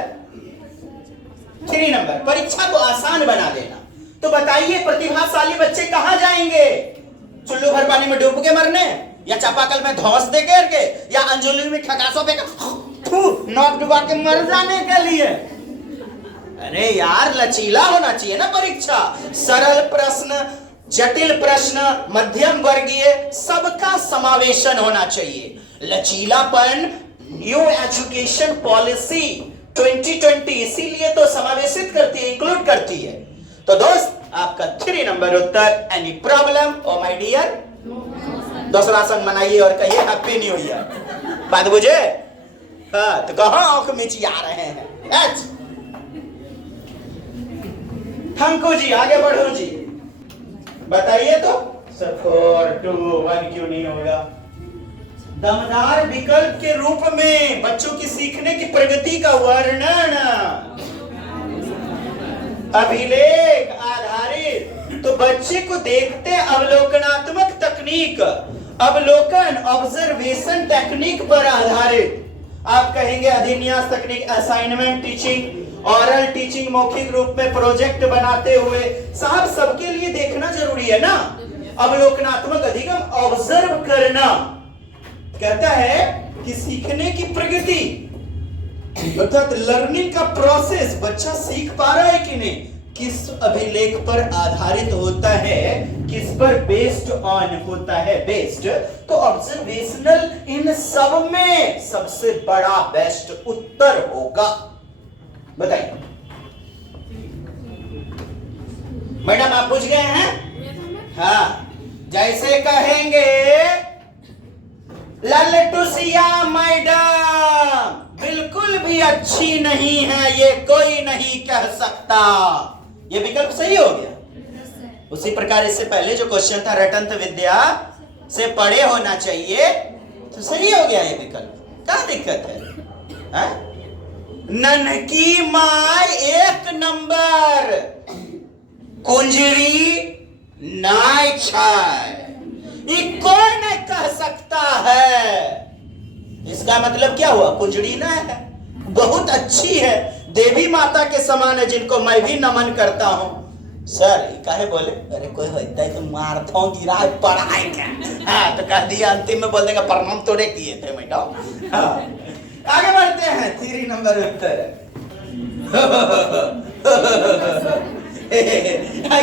3 नंबर, परीक्षा को आसान बना देना। तो बताइए प्रतिभाशाली बच्चे कहां जाएंगे? चुल्लू भर पानी में डूब के मरने, या चापाकल में धौंस दे के, या अंजुली में खगासों पे नोक डुबा के मर जाने के लिए? अरे यार लचीला होना चाहिए ना परीक्षा। सरल प्रश्न, जटिल प्रश्न, मध्यम वर्गीय, सबका समावेशन होना चाहिए। लचीलापन न्यू एजुकेशन पॉलिसी 2020 इसीलिए तो समावेशित करती है, इंक्लूड करती है। तो दोस्त आपका 3 नंबर उत्तर। Any problem oh my dear? दूसरा संग मनाइए और कहिए हैप्पी न्यू ईयर। बात बुझे? हाँ, तो कहां आंख मिचिया रहे हैं? हमको जी आगे बढ़ो जी, बताइए तो। सर 4 2 1 क्यों नहीं होगा? दमदार विकल्प के रूप में बच्चों की सीखने की प्रगति का वर्णन, अभिलेख आधारित। तो बच्चे को देखते अवलोकनात्मक तकनीक, अवलोकन ऑब्जर्वेशन टेक्निक पर आधारित। आप कहेंगे अधिन्यास तकनीक, असाइनमेंट टीचिंग, ऑरल टीचिंग, मौखिक रूप में प्रोजेक्ट बनाते हुए। साहब सबके लिए देखना जरूरी है ना। अवलोकनात्मक अधिगम, ऑब्जर्व करना, कहता है कि सीखने की प्रगति अर्थात लर्निंग का प्रोसेस, बच्चा सीख पा रहा है कि नहीं, किस अभिलेख पर आधारित होता है, किस पर बेस्ड ऑन होता है, बेस्ड। तो ऑब्जर्वेशनल इन सब में सबसे बड़ा बेस्ट उत्तर होगा। बताइए मैडम, आप पूछ गए हैं? हाँ, जैसे कहेंगे ललटूसिया मैडम बिल्कुल भी अच्छी नहीं है, ये कोई नहीं कह सकता। ये विकल्प सही हो गया। उसी प्रकार इससे पहले जो क्वेश्चन था रटंत विद्या से पढ़े होना चाहिए, तो सही हो गया ये विकल्प। क्या दिक्कत है? ननकी माय 1 नंबर, कुंजरी नाय छाय, ये कौन कह सकता है? इसका मतलब क्या हुआ? कुंजड़ी ना है, बहुत अच्छी है, देवी माता के समान है, जिनको मैं भी नमन करता हूं। सर काहे बोले? अरे कोई होता है तो मारता हूं, गिरा पढ़ाई क्या? हाँ, तो कह दिया, अंतिम में बोल देगा प्रणाम तोड़े किए थे मैडम। हाँ, आगे बढ़ते हैं। 3 नंबर उत्तर।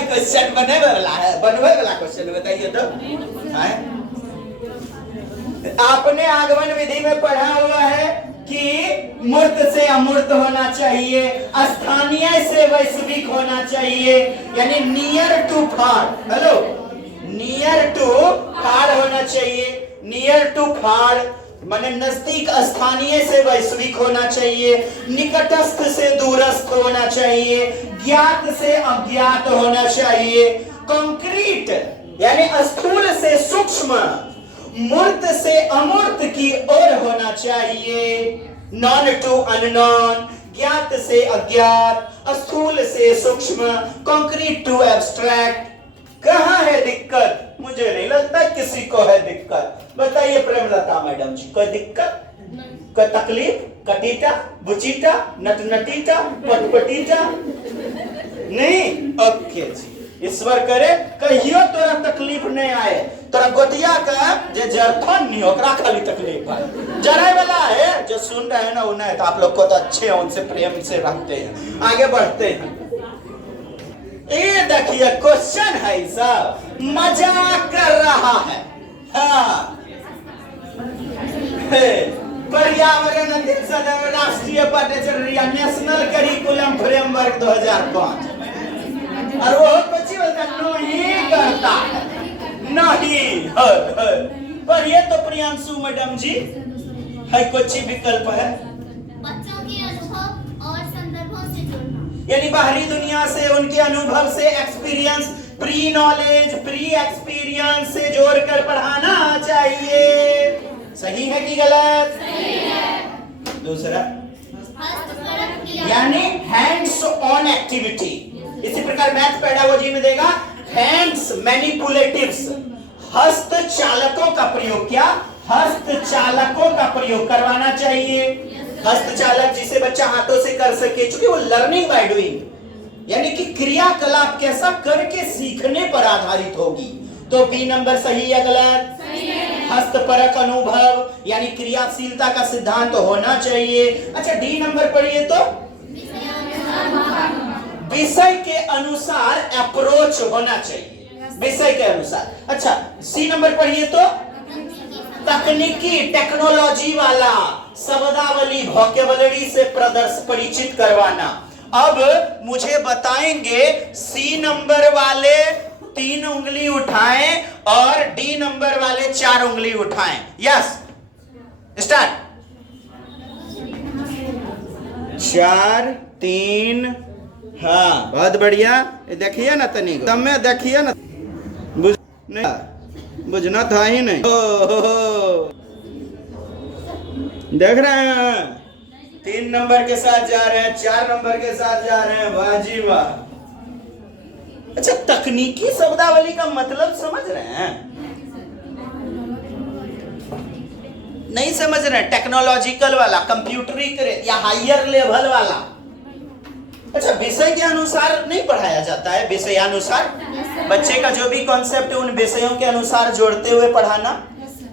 क्वेश्चन बनने वाला है, बनवे वाला क्वेश्चन बताइए तो। आपने आगमन विधि में पढ़ा हुआ है कि मूर्त से अमूर्त होना चाहिए, स्थानीय से वैश्विक होना चाहिए, यानी near to far. Hello, near to far होना चाहिए। नियर टू फार माने नजदीक, स्थानीय से वैश्विक होना चाहिए, निकटस्थ से दूरस्थ होना चाहिए, ज्ञात से अज्ञात होना चाहिए, कंक्रीट यानी स्थूल से सूक्ष्म, मूर्त से अमूर्त की ओर होना चाहिए, नॉन टू अननोन, ज्ञात से अज्ञात, स्थूल से सूक्ष्म, कंक्रीट टू एब्स्ट्रैक्ट। कहां है दिक्कत? मुझे नहीं लगता किसी को है दिक्कत। बताइए प्रेमलता मैडम जी, कोई दिक्कत? तकलीफ, कटीटा, बुचीटा, नटनटीटा, पटपटीटा नहीं। ओके जी, ईश्वर करे कहियो तोरा तकलीफ नहीं आए, तोरा गोतिया का जे जरथन नहीं ओकरा खाली तकलीफ है। जराए वाला है जो सुन रहे हैं ना उन्हें, तो आप लोग को तो अच्छे हैं, उनसे प्रेम से रखते हैं, आगे बढ़ते हैं। ये देखिए क्वेश्चन है सब, मजाक कर रहा है। हाँ, पर्यावरण राष्ट्रीय पाठ्यक्रम नेशनल करिकुलम फ्रेमवर्क 2005, और वो कुछ नहीं करता है, नहीं। पर ये तो प्रियांशु मैडम जी है, कुछ विकल्प है, बच्चों के अनुभव और संदर्भों से जुड़ना, यानी बाहरी दुनिया से उनके अनुभव से, experience, pre knowledge, pre experience से जोड़कर पढ़ाना चाहिए। सही है कि गलत? सही है। दूसरा हस्तक्षेप किया, यानी हैंड्स ऑन एक्टिविटी। इसी प्रकार मैथ पेडागोजी में देगा हैंड्स मैनिपुलेटिव्स, हस्तचालकों का प्रयोग। क्या? हस्तचालकों का प्रयोग करवाना चाहिए। हस्तचालक जिसे बच्चा हाथों से कर सके, क्योंकि वो लर्निंग बाय डूइंग, यानी कि क्रियाकलाप कैसा करके सीखने पर आधारित होगी। तो बी नंबर सही या गलत? सही है। हस्तपरक अनुभव यानी क्रियाशीलता का सिद्धांत तो होना चाहिए। अच्छा, डी नंबर पढ़िए तो विषय के अनुसार अप्रोच होना चाहिए, विषय के अनुसार। अच्छा, सी नंबर पढ़िए तो तकनीकी, टेक्नोलॉजी वाला शब्दावली, वोकैबुलरी से परिचित करवाना। अब मुझे बताएंगे सी नंबर वाले 3 उंगली उठाएं और डी नंबर वाले 4 उंगली उठाएं। Yes, start. 4, 3, हाँ, बहुत बढ़िया। देखिए ना तनिक में, देखिए ना, बुझना था ही नहीं। देख रहे हैं, 3 नंबर के साथ जा रहे हैं, 4 नंबर के साथ जा रहे हैं, वाह जी वाह। अच्छा, तकनीकी शब्दावली का मतलब समझ रहे हैं? नहीं समझ रहे? टेक्नोलॉजिकल वाला, कंप्यूटरीकृत या हायर लेवल वाला। अच्छा, विषय के अनुसार नहीं पढ़ाया जाता है, विषयानुसार बच्चे का जो भी कॉन्सेप्ट है उन विषयों के अनुसार जोड़ते हुए पढ़ाना।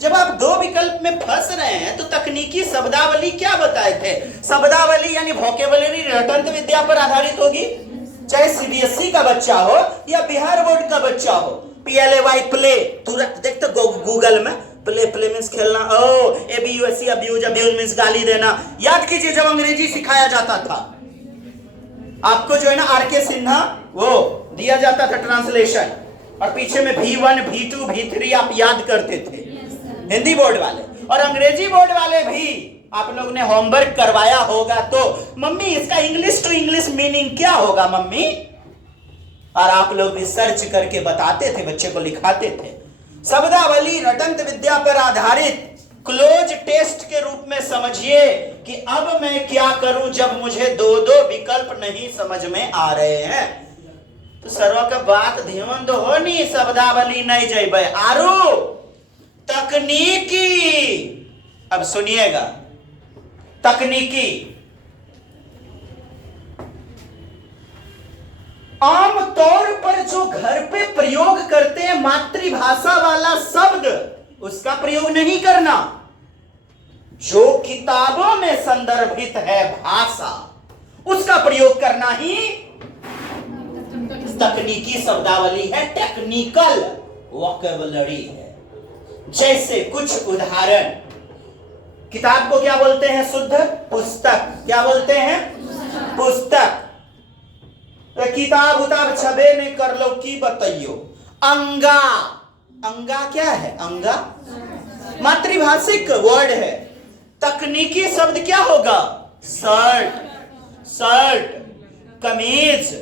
जब आप 2 विकल्प में फंस रहे हैं तो तकनीकी शब्दावली क्या बताए थे? शब्दावली यानी वोकैबुलरी रटंत विद्या पर आधारित होगी, चाहे सीबीएसई का बच्चा हो या बिहार बोर्ड का बच्चा हो। PLAY प्ले, तुरंत देख तो गूगल में प्ले, प्ले मींस खेलना, ओ ABUSE अब्यूज, अब्यूज मींस गाली देना। याद कीजिए जब अंग्रेजी सिखाया जाता था, आपको जो है ना RK सिन्हा वो दिया जाता था ट्रांसलेशन, और पीछे में V1, V2, V3 आप याद करते थे, हिंदी बोर्ड वाले। और अंग्रेजी बोर्ड वाले भी आप लोग ने होमवर्क करवाया होगा। तो मम्मी इसका इंग्लिश टू इंग्लिश मीनिंग क्या होगा मम्मी? और आप लोग भी सर्च करके बताते थे, बच्चे को लिखाते थे। शब्दावली रटंत विद्या पर आधारित क्लोज टेस्ट के रूप में समझिए कि अब मैं क्या करूं जब मुझे 2 विकल्प नहीं समझ में आ रहे हैं। तो सर्व का बात ध्यान दो हो, नहीं शब्दावली नहीं जाइबे आरू तकनीकी। अब सुनिएगा, तकनीकी आमतौर पर जो घर पे प्रयोग करते हैं मातृभाषा वाला शब्द, उसका प्रयोग नहीं करना। जो किताबों में संदर्भित है भाषा, उसका प्रयोग करना ही तकनीकी शब्दावली है, टेक्निकल वोकैबुलरी है। जैसे कुछ उदाहरण, किताब को क्या बोलते हैं? शुद्ध पुस्तक। क्या बोलते हैं? पुस्तक। तो किताब उताब छबे नहीं कर लो की बताइयो। अंगा, अंगा क्या है? अंगा मातृभाषिक वर्ड है। तकनीकी शब्द क्या होगा? शर्ट, शर्ट, कमीज,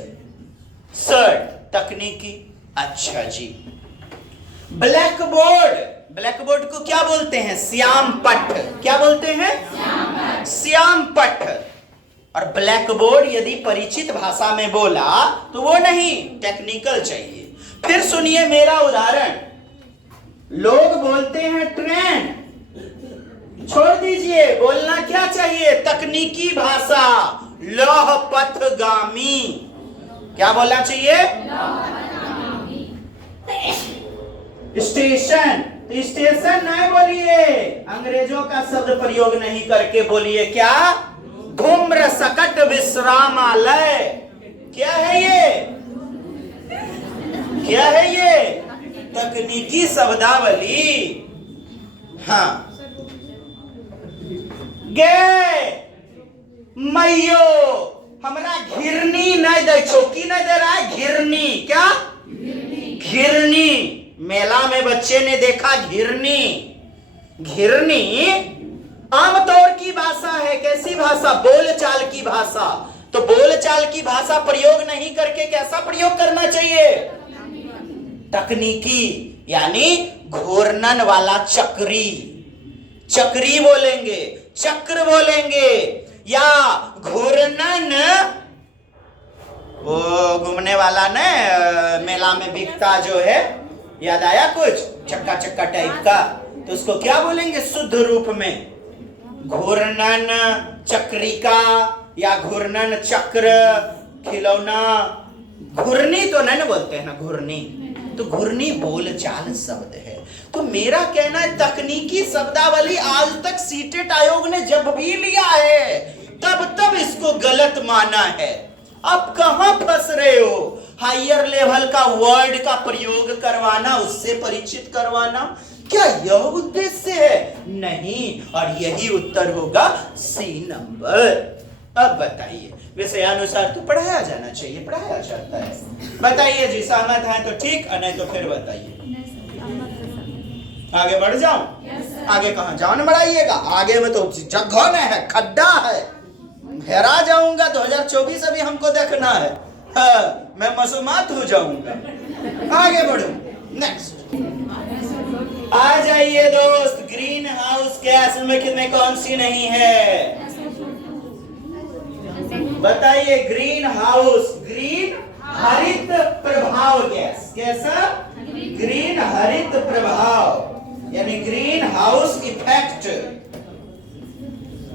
शर्ट, तकनीकी। अच्छा जी, ब्लैक बोर्ड, ब्लैक बोर्ड को क्या बोलते हैं? श्याम पट्ट। क्या बोलते हैं? श्याम पट्ट। और ब्लैक बोर्ड यदि परिचित भाषा में बोला तो वो नहीं, टेक्निकल चाहिए। फिर सुनिए मेरा उदाहरण, लोग बोलते हैं ट्रेन, छोड़ दीजिए, बोलना क्या चाहिए? तकनीकी भाषा, लौह पथगामी। क्या बोलना चाहिए? स्टेशन। तो स्टेशन नहीं बोलिए, अंग्रेजों का शब्द प्रयोग नहीं करके बोलिए क्या? धूम्र सकट विश्रामालय। क्या है ये? क्या है ये? तकनीकी शब्दावली। हाँ, गे मैयो हमरा घिरनी नहीं दे छो। की नहीं दे रहा है? घिरनी। क्या? घिरनी। मेला में बच्चे ने देखा घिरनी। घिरनी आमतौर की भाषा है। कैसी भाषा? बोलचाल की भाषा। तो बोलचाल की भाषा प्रयोग नहीं करके कैसा प्रयोग करना चाहिए? तकनीकी, यानी घूर्णन वाला चक्री। चक्री बोलेंगे, चक्र बोलेंगे, या घूर्णन, वो घूमने वाला न मेला में बिकता जो है, याद आया कुछ? चक्का चक्का टाइप का। तो उसको क्या बोलेंगे शुद्ध रूप में? घूर्णन चक्रिका या घूर्णन चक्र, खिलौना। घूर्णी तो नहीं बोलते हैं ना, घूर्णी। तो घूर्णी बोलचाल शब्द है। तो मेरा कहना है तकनीकी शब्दावली आज तक सीटेट आयोग ने जब भी लिया है तब इसको गलत माना है। अब कहां फंस रहे हो? हायर लेवल का वर्ड का प्रयोग करवाना, उससे परिचित करवाना, क्या यह उद्देश्य है? नहीं। और यही उत्तर होगा सी नंबर। अब बताइए, विषयानुसार तो पढ़ाया जाना चाहिए, पढ़ाया जाता है। बताइए जी, सहमत है तो ठीक, नहीं तो फिर बताइए। आगे बढ़ जाऊं? आगे कहां जाओ न बढ़ाइएगा, आगे में तो जगह नहीं है, खड्डा है, हेरा जाऊंगा। 2024 अभी हमको देखना है। हाँ, मैं मसूमात हो जाऊंगा। आगे बढ़ू, नेक्स्ट। आ जाइए दोस्त, ग्रीन हाउस गैस में कौन सी नहीं है? बताइए। ग्रीन हाउस, ग्रीन हरित प्रभाव गैस। कैसा? ग्रीन हरित प्रभाव, यानी ग्रीन हाउस इफेक्ट।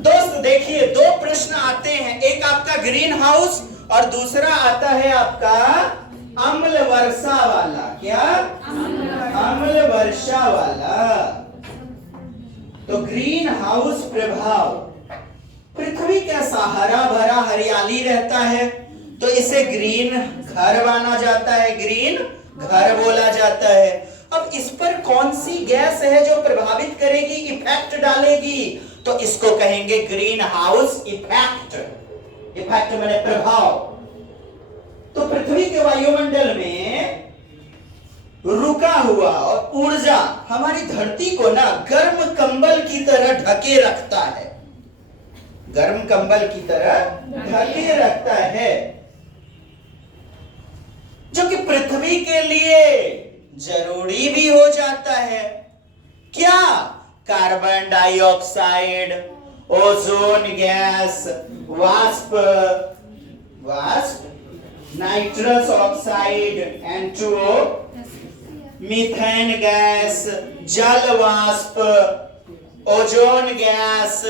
दोस्त देखिए, दो प्रश्न आते हैं, एक आपका ग्रीन हाउस और दूसरा आता है आपका अम्ल वर्षा वाला। क्या? अम्ल वर्षा वाला। तो ग्रीन हाउस प्रभाव, पृथ्वी कैसा हरा भरा हरियाली रहता है तो इसे ग्रीन घर माना जाता है, ग्रीन घर बोला जाता है। अब इस पर कौन सी गैस है जो प्रभावित करेगी, इफेक्ट डालेगी? तो इसको कहेंगे ग्रीन हाउस इफेक्ट। इफेक्ट माने प्रभाव। तो पृथ्वी के वायुमंडल में रुका हुआ और ऊर्जा हमारी धरती को ना गर्म कंबल की तरह ढके रखता है, गर्म कंबल की तरह ढके रखता है, जो कि पृथ्वी के लिए जरूरी भी हो जाता है। क्या? कार्बन डाइऑक्साइड, ओजोन गैस, वाष्प, nitrous oxide N2O, methane gas, जल वाष्प, ओजोन गैस,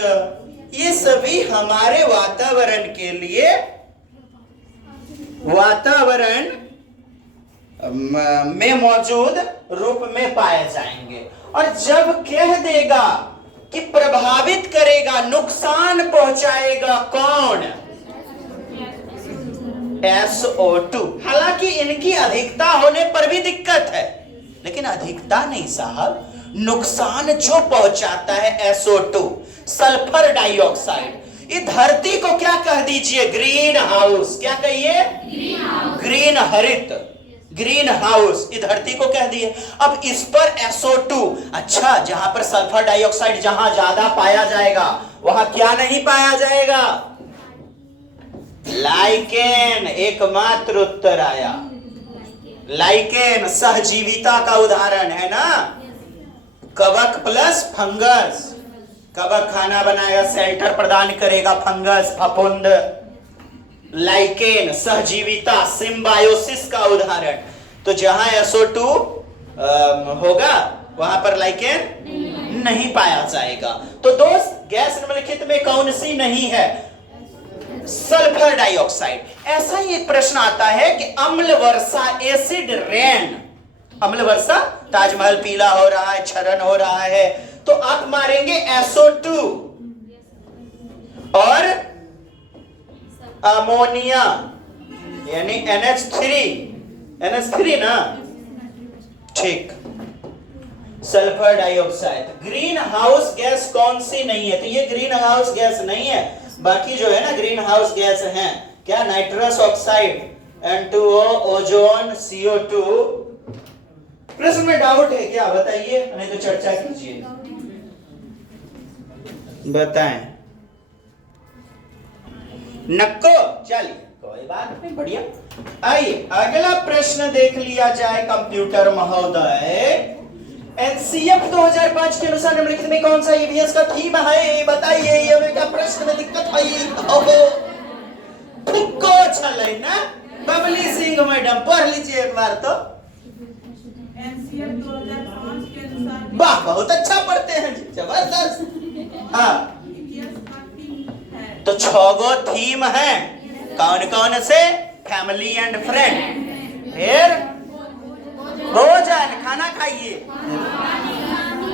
ये सभी हमारे वातावरण के लिए, वातावरण में मौजूद रूप में पाए जाएंगे। और जब कह देगा कि प्रभावित करेगा, नुकसान पहुंचाएगा, कौन? SO2। हालांकि इनकी अधिकता होने पर भी दिक्कत है, लेकिन अधिकता नहीं साहब, नुकसान जो पहुंचाता है SO2, सल्फर डाइऑक्साइड। ये धरती को क्या कह दीजिए? Green house. क्या कहिए? ग्रीन हरित, ग्रीन हाउस, ये धरती को कह दिए। अब इस पर SO2, अच्छा, जहां पर सल्फर डाइऑक्साइड जहां ज्यादा पाया जाएगा वहां क्या नहीं पाया जाएगा? लाइकेन। एकमात्र उत्तर आया, लाइकेन सहजीविता का उदाहरण है ना। कवक प्लस फंगस, कवक खाना बनाएगा, शेल्टर प्रदान करेगा, फंगस फफूंद। लाइकेन सहजीविता, सिम्बायोसिस का उदाहरण। तो जहां SO2 होगा वहां पर लाइकेन नहीं पाया जाएगा। तो दोस्त गैस निम्नलिखित में कौन सी नहीं है? Sulphur dioxide. ऐसा ही एक प्रश्न आता है कि अम्ल वर्षा, एसिड रेन, अम्ल वर्षा, ताजमहल पीला हो रहा है, क्षरण हो रहा है, तो आप मारेंगे SO2 और अमोनिया यानी NH3 ना, ठीक। Sulphur dioxide. Green house gas कौन सी नहीं है? तो ये ग्रीन हाउस गैस नहीं है, बाकी जो है ना ग्रीन हाउस गैस हैं क्या? Nitrous oxide, N2O, ozone, CO2। प्रश्न में डाउट है क्या? बताइए, नहीं तो चर्चा कीजिए, बताएं। नक्को, चलिए कोई बात नहीं, बढ़िया। आइए अगला प्रश्न देख लिया जाए कंप्यूटर महोदय। एनसीएफ 2005 के अनुसार निम्नलिखित में कौन सा ईवीएस का थीम है? बताइए। ये क्या प्रश्न में दिक्कत है? ओहो तुक्को चले ना, बबली सिंह मैडम पढ़ लीजिए एक बार तो। एनसीएफ 2005 के अनुसार वाह, बहुत अच्छा पढ़ते हैं जी, जबरदस्त। हाँ, तो 6 गो थीम है। कौन कौन से? फैमिली एंड फ्रेंड, फिर भोजन, खाना खाइए,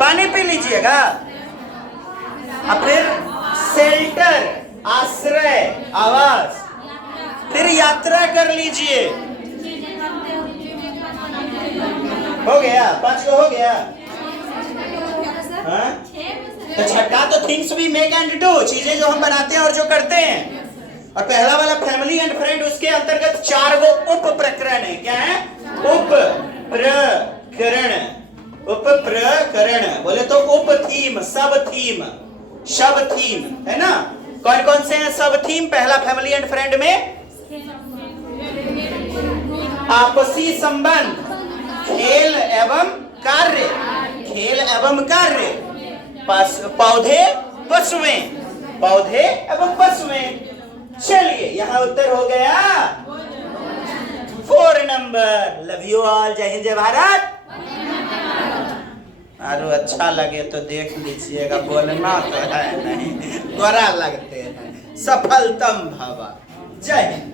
पानी पी लीजिएगा, और फिर शेल्टर, आश्रय, आवास, फिर यात्रा कर लीजिए। हो गया, 5 को हो गया। हाँ? तो छठा तो things we make and do, चीजें जो हम बनाते हैं और जो करते हैं। और पहला वाला फैमिली एंड फ्रेंड, उसके अंतर्गत 4 गो उप प्रकरण है। क्या है? उप प्रकरण, उप प्रकरण बोले तो उप थीम, सब थीम, सब थीम है ना। कौन कौन से हैं सब थीम? पहला फैमिली एंड फ्रेंड में आपसी संबंध, खेल एवं कार्य, खेल एवं कार्य, पौधे पशुएं, पौधे एवं पशुएं। चलिए यहाँ उत्तर हो गया 4 नंबर। लव यू ऑल, जय हिंद, जय भारत। और अच्छा लगे तो देख लीजिएगा, बोलना तो है नहीं, गोरा लगते हैं। सफलतम भव। जय हिंद।